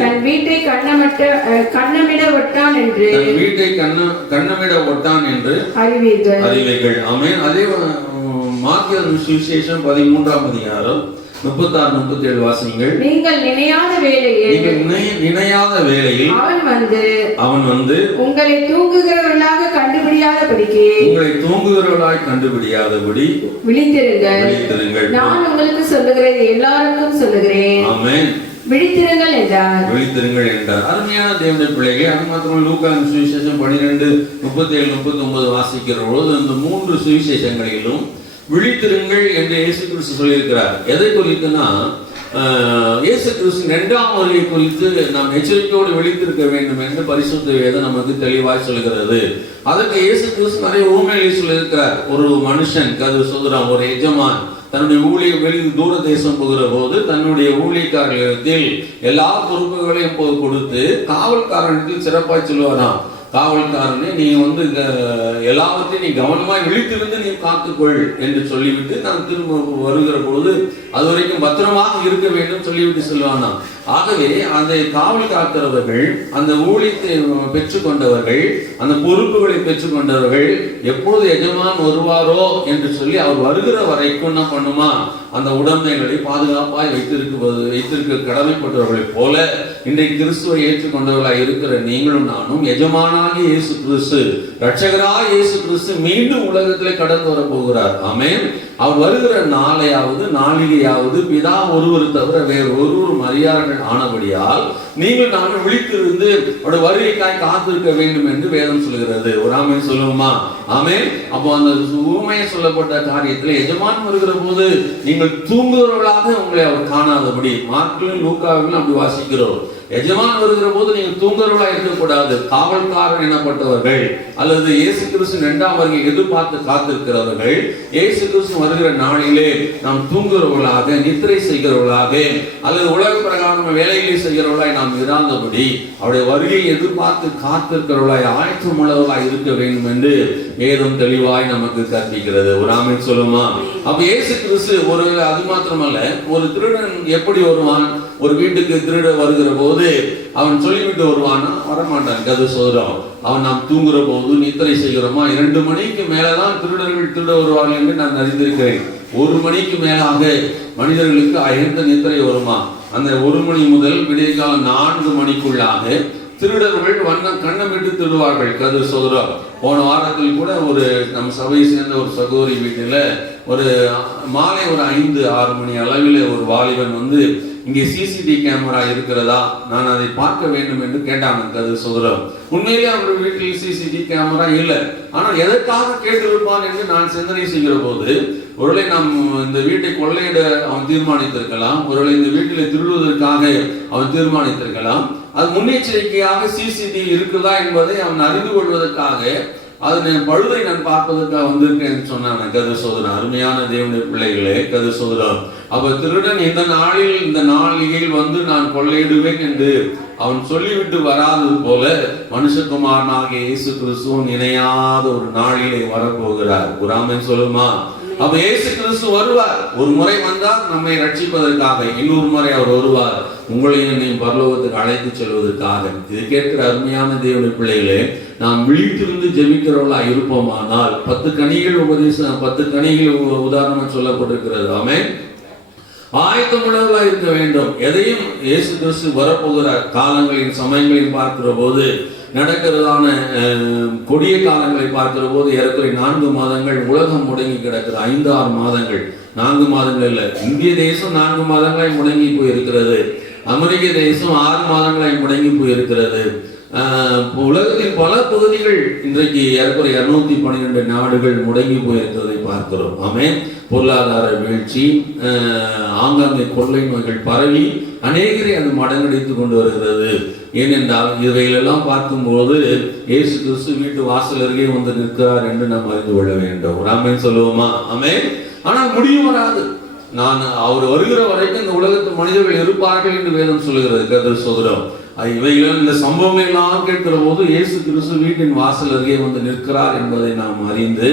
தன் வீட்டை கண்ணமிட ஒட்டான் என்று அறிவீர்கள். ஆமென். அதே மார்க்கு சுவிசேஷம் 13ஆம் அதிகாரம் 36-37 வாசிங்கள். நீங்கள் நினையாத வேளையில் அவன் வந்து உங்களை தூங்குகிறவர்களாக கண்டுபிடியாதபடி விழித்திருங்கள். நான் உங்களுக்கு சொல்லுகிறேன், எல்லாருக்கும் சொல்லுகிறேன். ஆமென். விழித்திருங்கள் என்றார். விழித்திருங்கள் என்றார். அருமையான தேவனுடைய பிள்ளைகளே, அது மாத்திரம் லூக்கா சுவிசேஷம் 12:37-39 வாசிக்கிற பொழுது இந்த 3 சுவிசேஷங்களிலும் விழித்திருங்கள் என்று இயேசு கிறிஸ்து சொல்லியிருக்கிறார். எதை குறித்துனா, இயேசு கிறிஸ்து 2ஆம் வருகை குறித்து நாம் எச்சரிக்கையோடு விழித்திருக்க வேண்டும் என்று பரிசுத்த வேதம் நமக்கு தெளிவாய் சொல்கிறது. அதற்கு இயேசு கிறிஸ்து நிறைய உண்மைகளை சொல்லியிருக்கிறார். ஒரு மனுஷன் சொல்றான், ஒரு எஜமான் தன்னுடைய ஊழிய வெளி தூர தேசம் போகிற போது தன்னுடைய ஊழியக்காரர்களிடத்தில் எல்லா பொறுப்புகளையும் கொடுத்து காவல்காரனிடத்தில் சிறப்பாய் சொல்லுவாராம், காவல்காரனே நீ எல்லாவற்றையும் நீ கவனமாய் விழித்திருந்து நீ காத்துக்கொள் என்று சொல்லிவிட்டு நான் திரும்ப வருகிற பொழுது அது வரைக்கும் பத்திரமாக இருக்க வேண்டும் சொல்லிவிட்டு சொல்லுவானா. ஆகவே அந்த காவல் காக்கிறவர்கள், அந்த ஊழியத்தை பெற்றுக்கொண்டவர்கள், அந்த பொறுப்புகளை பெற்றுக்கொண்டவர்கள் எப்பொழுது எஜமான் வருவாரோ என்று சொல்லி அவர் வருகிற வரைக்கும் என்ன பண்ணுமா, அந்த உடைமைகளை பாதுகாப்பாய் வைத்திருக்க கடமைப்பட்டவர்களைப் போல இன்றைக்கு கிறிஸ்துவை ஏற்றுக்கொண்டவர்களாய் இருக்கிற நீங்களும் நானும் எஜமானாகி இயேசு கிறிஸ்து, இரட்சகராய் இயேசு கிறிஸ்து மீண்டும் உலகத்திலே கடந்து வர போகிறார். ஆமென். அவர் வருகிற நாளிகையாவது பிதா ஒருவர் தவிர வேறு ஒருவரும் அறியார்கள் ஆனபடியால் நீங்கள் நானும் விழித்திருந்து அவருடைய வருகைக்காய் காத்திருக்க வேண்டும் என்று வேதம் சொல்கிறது. ஒரு ஆமென் சொல்லுவோமா? ஆமென். அப்போ அந்த உண்மையை சொல்லப்பட்ட காரியத்தில் எஜமான் வருகிற போது நீங்கள் தூங்குகிறவர்களாக உங்களை அவர் காணாதபடி மார்க்கிலும் லூக்காவிலும் அப்படி வாசிக்கிறோம். எஜமான் வருகிற போது நீங்கள் தூங்குறவர்களா இருக்கக்கூடாது. காவல்காரன் எனப்பட்டவர்கள் அல்லது இயேசு கிறிஸ்து 2ஆம் வருகை எதிர்பார்த்து காத்திருக்கிறவர்கள் இயேசு கிறிஸ்து வருகிற நாளிலே நாம் தூங்குறவர்களாக, நித்திரை செய்கிறவர்களாக அல்லது உலக பிரகாரம் வேலைகளை செய்கிறவர்களாய் நாம் இராதபடி அவருடைய வருகையை எதிர்பார்த்து காத்திருக்கிறவர்களாய் ஆயத்தமுள்ளவர்களாய் இருக்க வேண்டும் என்று வேதம் தெளிவாய் நமக்கு கற்பிக்கிறது. ஒரு ஆமென் சொல்லுமா? அப்ப இயேசு கிறிஸ்து அது மாத்திரமல்ல, ஒரு திருடன் எப்படி வருவான்? ஒரு வீட்டுக்கு திருட வருகிற போது அவன் சொல்லிவிட்டு வருவானா? வரமாட்டான். கதை சொல்றோம், அவன் நாம் தூங்குற போது நித்திரை செய்கிறோமா 2 மணிக்கு மேலதான் திருடர்கள் திருட வருவார்கள் என்று நான் அறிந்திருக்கிறேன். 1 மணிக்கு மேலாக மனிதர்களுக்கு அயர்ந்த நித்திரை வருமா? அந்த 1 மணி முதல் விடிய காலம் 4 மணிக்குள்ளாக திருடர்கள் கண்ணமிட்டு திருடுவார்கள். கது சொல்றோம். போன வாரத்தில் கூட நம்ம சபையை சேர்ந்த ஒரு சகோதரி வீட்டில் மாலை 5-6 மணி அளவில் ஒரு வாலிபன் இங்கே சிசிடிவி கேமரா இருக்கிறதா, நான் அதை பார்க்க வேண்டும் என்று கேட்டாங்க. கது சொல்றோம். உண்மையிலே அவருடைய வீட்டில் சிசிடிவி கேமரா இல்லை. ஆனால் எதற்காக கேட்டிருப்பான் என்று நான் சிந்தனை செய்கிற போது, ஒருவேளை நாம் இந்த வீட்டை கொள்ளையிட அவன் தீர்மானித்திருக்கலாம், ஒருவேளை இந்த வீட்டில் திருடுவதற்காக அவன் தீர்மானித்திருக்கலாம். அது முன்னெச்சரிக்கையாக சிசிடிவி இருக்குதா என்பதை அவன் அறிந்து கொள்வதற்காக அதனை பழுதை நான் பார்ப்பதற்காக வந்திருக்கேன் சொன்னான். கது சோதரன். அருமையான தேவனுடைய பிள்ளைகளே, கது சோதரன். அப்ப திருடன் இந்த நாளிகையில் நான் கொள்ளையிடுவேன் என்று அவன் சொல்லிவிட்டு வராதது போல மனுஷகுமாரனாகிய இயேசு கிறிஸ்துவும் இணையாத ஒரு நாளிலே வரப்போகிறார். ஒரு ஆமென் சொல்லுமா? அப்ப இயேசு கிறிஸ்து வருவார். ஒரு முறை வந்தால் நம்மை ரட்சிப்பதற்காக, இன்னொரு முறை அவர் வருவார் உங்களையும் என்னையும் பரலோகத்துக்கு அழைத்து செல்வதற்காக. இது கேட்கிற அருமையான தேவனுடைய பிள்ளைகளே, நாம் விழித்திருந்து ஜெபிக்கிறவர்களா இருப்போமானால் 10 கனிகள் 10 கனிகள் உதாரணம் சொல்லப்பட்டிருக்கிறது. ஆமென். ஆயத்தமுள்ளவர்களா இருக்க வேண்டும். எதையும் இயேசு கிறிஸ்து வரப்போகிறார் காலங்களின் சமயங்களையும் பார்க்கிற போது, நடக்கிறதான கொடிய காலங்களை பார்க்கிற போது ஏறக்குறை 4 மாதங்கள் உலகம் முடங்கி கிடக்குது. 5-6 மாதங்கள், 4 மாதங்கள் இல்லை. இந்திய தேசம் 4 மாதங்களாய் முடங்கி போயிருக்கிறது. அமெரிக்க தேசம் 6 மாதங்களாய் முடங்கி போயிருக்கிறது. உலகத்தின் பல பகுதிகள் இன்றைக்கு ஏறக்குறை 212 நாடுகள் முடங்கி போயிருக்கிறதை பார்க்கிறோம். ஆமென். பொருளாதார வீழ்ச்சி, ஆங்காங்கே கொள்ளை நோய்கள் பரவி அநேகரை அது மடங்கடித்துக் கொண்டு வருகிறது. ஏனென்றால் இவைகளெல்லாம் பார்க்கும்போது இயேசு கிறிஸ்து வீட்டு வாசல் அருகே நிற்கிறார் என்று நாம் அறிந்து கொள்ள வேண்டும். ஆமென் சொல்லுவோமா? ஆமென். ஆனால் முடியும் வராது. அவர் வருகிற வரைக்கும் இந்த உலகத்து மனிதர்கள் இருப்பார்கள் என்று வேதம் சொல்லுகிறது. கர்த்தர் சோதரம். இவைகள் இந்த சம்பவங்கள் எல்லாம் கேட்கிற போது இயேசு கிறிஸ்து வீட்டின் வாசல் அருகே நிற்கிறார் என்பதை நாம் அறிந்து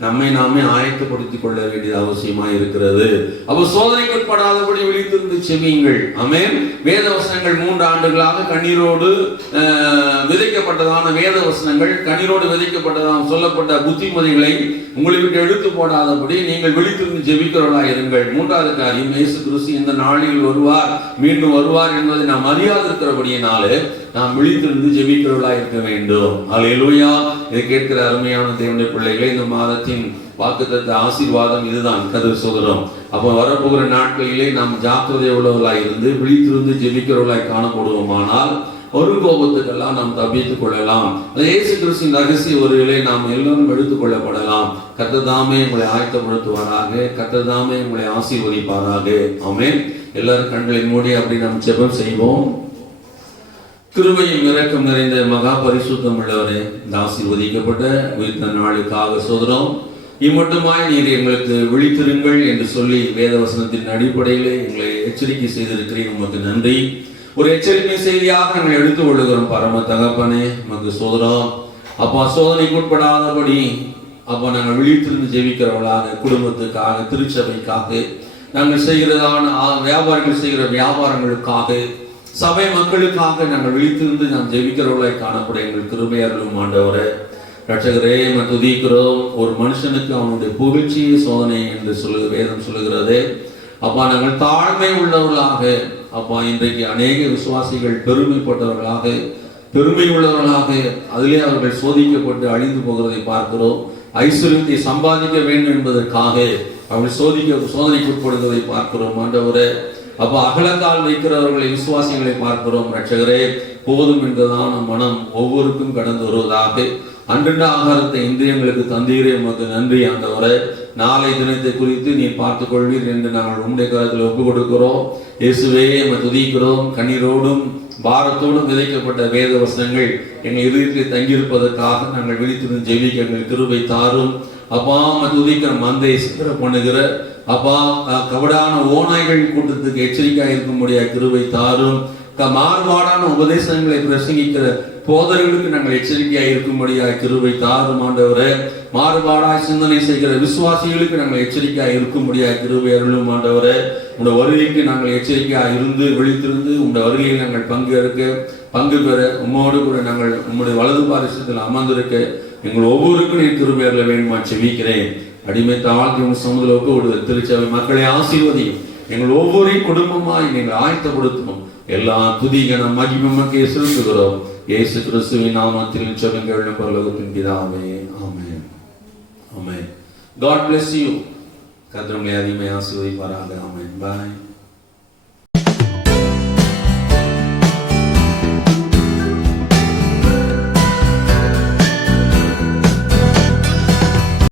நம்மை நாமே ஆயத்தப்படுத்திக் கொள்ள வேண்டியது அவசியமா இருக்கிறது. அப்ப சோதனைக்குட்படாதபடி விழித்திருந்து செவியுங்கள். ஆமென். வேத வசனங்கள் 3 ஆண்டுகளாக கண்ணீரோடு விதைக்கப்பட்டதான வேத வசனங்கள், கண்ணீரோடு விதைக்கப்பட்டதான சொல்லப்பட்ட புத்திமதிகளை உங்களை விட்டு எடுத்து போடாதபடி நீங்கள் விழித்திருந்து ஜெபிக்கிறவர்களாக இருங்கள். 3வது காரியம், இயேசு கிறிஸ்து இந்த நாளில் வருவார், மீண்டும் வருவார் என்பதை நாம் அறியாதிருக்கிறபடியினாலே நாம் விழித்திருந்து ஜெபிக்கிறவர்களாக இருக்க வேண்டும். அல்லேலூயா. இதை கேட்கிற அருமையான தேவனுடைய பிள்ளைகளை, இந்த மாதத்தின் வாக்குத்தத்த ஆசீர்வாதம் இதுதான் கதிர் சோதரம். அப்போ வரப்போகிற நாட்களிலே நாம் ஜாக்கிரதை உள்ளவர்களாய் இருந்து விழித்திருந்து ஜெபிக்கிறவர்களாய் காணப்படுவோமானால் ஒரு கோபத்துக்கெல்லாம் நாம் தப்பித்துக் கொள்ளலாம். இயேசு கிறிஸ்துவின் ரகசிய ஒருவேளை நாம் எல்லோரும் எடுத்துக் கொள்ளப்படலாம். கர்த்தர் தாமே உங்களை ஆயத்தப்படுத்துவாராக. கர்த்தர் தாமே உங்களை ஆசீர்வதிப்பாராக. ஆமென். எல்லாரும் கண்களை மூடி அப்படி நாம் ஜெபம் செய்வோம். கிருபையும் இரக்கம் நிறைந்த மகா பரிசுத்தம் உள்ளவரே, இந்த ஆசீர்வதிக்கப்பட்ட உயிர்த்த நாளுக்காக சோதரம். இம்மட்டுமாய் நீர் எங்களுக்கு விழித்திருங்கள் என்று சொல்லி வேதவசனத்தின் அடிப்படையிலே எங்களை எச்சரிக்கை செய்திருக்கிறீர். உமக்கு நன்றி. ஒரு எச்சரிக்கை செய்தியாக நாங்கள் எடுத்துக் கொள்ளுகிறோம். பரம தகப்பனே உமக்கு சோதரம். அப்பா, சோதனைக்கு உட்படாதபடி அப்பா நாங்கள் விழித்திருந்து ஜெபிக்கிறவர்களாக, குடும்பத்துக்காக, திருச்சபைக்காக, நாங்கள் செய்கிறதான வியாபாரங்கள் செய்கிற வியாபாரங்களுக்காக, சபை மக்களுக்காக நாங்கள் விழித்திருந்து நாம் ஜெபிக்கிறவர்களாய் காணப்பட எங்கள் கிருபை அருளும் ஆண்டவரே. ரட்சகரே துதிக்கிறோம். ஒரு மனுஷனுக்கு அவனுடைய புகழ்ச்சியே சோதனை என்று வேதம் சொல்லுகிறதே. அப்பா, நாங்கள் தாழ்மை உள்ளவர்களாக அப்பா இன்றைக்கு அநேக விசுவாசிகள் பெருமை உள்ளவர்களாக அதிலே அவர்கள் சோதிக்கப்பட்டு அழிந்து போகிறதை பார்க்கிறோம். ஐஸ்வர்யத்தை சம்பாதிக்க வேண்டும் என்பதற்காக அவர்கள் சோதனைக்கு உட்படுவதை பார்க்கிறோம். ஆண்டவரே, அப்போ அகலக்கால் வைக்கிறவர்களை விசுவாசிகளை பார்க்கிறோம். ரட்சகரே, போதும் என்பதான மனம் ஒவ்வொருக்கும் கடந்து வருவதாக. அன்றைய ஆகாரத்தை இந்திரியங்களுக்கு தந்தீரே, உமக்கு நன்றி ஆண்டவரே. நாளை தினத்தை குறித்து நீ பார்த்துக் கொள்வீர் என்று நாங்கள் உம்முடைய கருத்தில் ஒப்புக் கொடுக்கிறோம். இயேசுவே துதிக்கிறோம். கண்ணீரோடும் பாரத்தோடும் விதைக்கப்பட்ட வேத வசனங்கள் எங்கள் இதயத்தில் தங்கியிருப்பதற்காக நாங்கள் விழித்திருந்து ஜெபிக்க எங்கள் கிருபை தாரும். அப்பா, துதிக்கிற மந்தை சித்திர பண்ணுகிற அப்பா கபடான ஓநாய்கள் கூட்டத்துக்கு எச்சரிக்கையாக இருக்கும்படியாக கிருபை தாரும். மாறுபாடான உபதேசங்களை பிரசங்கிக்கிற போதர்களுக்கு நாங்கள் எச்சரிக்கையாக இருக்கும்படியாக கிருபை தாரும் ஆண்டவரே. மாறுபாடாய் சிந்தனை செய்கிற விசுவாசிகளுக்கு நாங்கள் எச்சரிக்கையாக இருக்கும்படியாக கிருபை அருளும் ஆண்டவரே. உங்களுடைய வருகைக்கு நாங்கள் எச்சரிக்கையாக இருந்து விழித்திருந்து உங்களுடைய வருகையில் நாங்கள் பங்கு பெற உம்மோடு கூட நாங்கள் உங்களுடைய வலது பாரிசத்தில் அமர்ந்திருக்க எங்கள் ஒவ்வொருக்கும் நீ கிருபை அருள வேண்டுமா செபிக்கிறேன். அடிமை தாழ்த்தி உங்கள் சமூகத்தில் ஒப்பு விடுவது திருச்சபை மக்களை ஆசீர்வதியும். எங்கள் ஒவ்வொரு குடும்பமாய் நீங்கள் ஆயத்தப்படுத்தணும். எல்லா துதிகன மகிமைக்கே செலுத்துகிறோம். இயேசு கிறிஸ்துவின் நாமத்தில் ஜெபங்கள் பரலோகத்தின் பிதாவே. ஆமென். ஆமென். God bless you. கர்த்தர் உங்களை அதிகமாக ஆசீர்வதிப்பாராக. ஆமென். Bye.